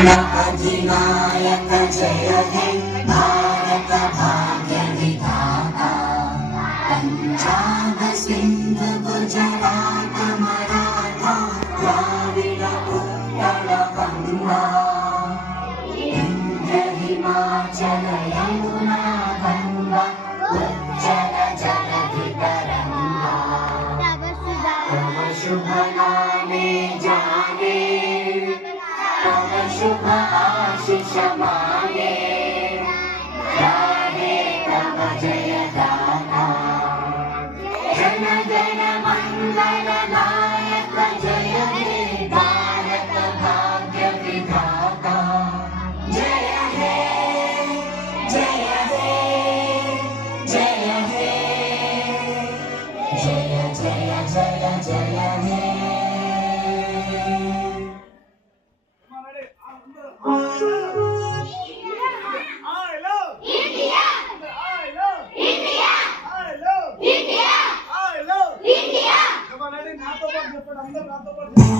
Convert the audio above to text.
अधिनायक जय हे भारत भाग्य विधाता पंजाब सिंध गुजरात मराठा द्राविड उत्कल गंगा विंध्य हिमाचल यमुना गंगा उज्जल जलधि तरंगा तव शुभ नामे जाने तव शुभ आशीष मांगे गाहे तव जय गाथा जन गण मंगल नायक जय हे भारत भाग्य विधाता जय हे जय हे जय हे जय जय जय जय हे India!